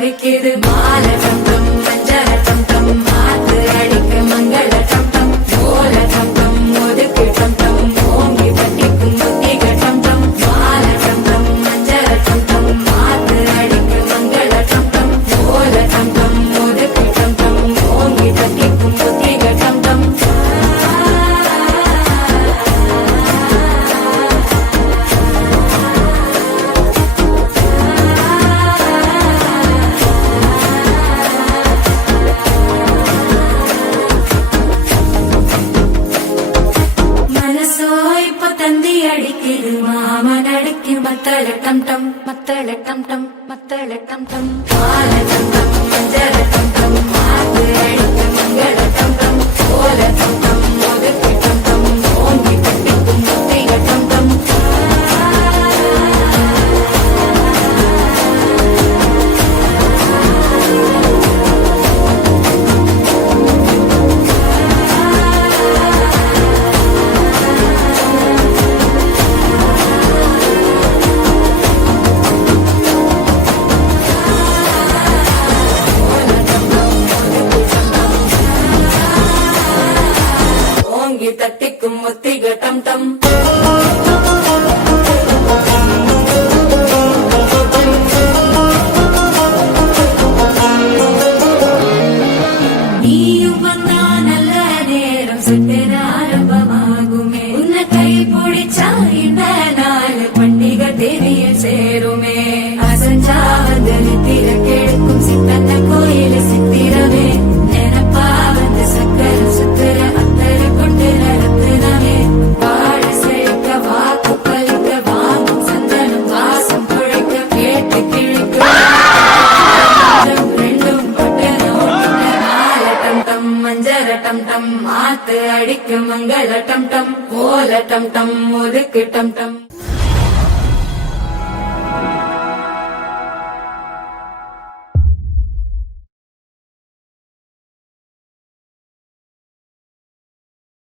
தவிக்குது மால டம் டம் மஞ்சள டம் டம் மாத்து அடிக்க மங்கள டம் டம் ஓல டம் டம் ஒதுக்கு டம் டம் ஓங்கி பட்டிக்கும் முத்திக டம் டம் மால டம் டம் மஞ்சள டம் டம் மாத்து அடிக்க மங்கள டம் டம் ஓல டம் டம் ஒதுக்கு டம் டம் ஓங்கி பட்டிக்கும் முத்திக டம் டம் தந்தி அடிக்குது மாமன் அடிக்கு மத்தள டம் டம் மத்தள டம் டம் மத்தள டம் டம் மால டம் டம் மஞ்சள டம் டம் மாத்து அடிக்க மங்கள டம் டம் ஓல டம் டம் ஒதுக்கு டம் டம் ஓங்கி பட்டிக்கும் முத்திக டம் டம் தட்டிக்கும் முத்திக டம் டம் நீயும் வந்தா நல்ல நேரம் சட்டென ஆரம்பமாகுமே உன்னை கை பிடிச்சா இந்த நாள் பண்டிகை தெரிய சேருமே அசஞ்சா வந்து நித்திர கெடுக்கும் சித்தன்ன கோயில சித்திரமே நினப்பா வந்து சக்கர சுத்திர டம் டம் மாத்து அடிக்க மங்கள டம் டம் ஓல டம் டம் ஒதுக்கு டம் டம்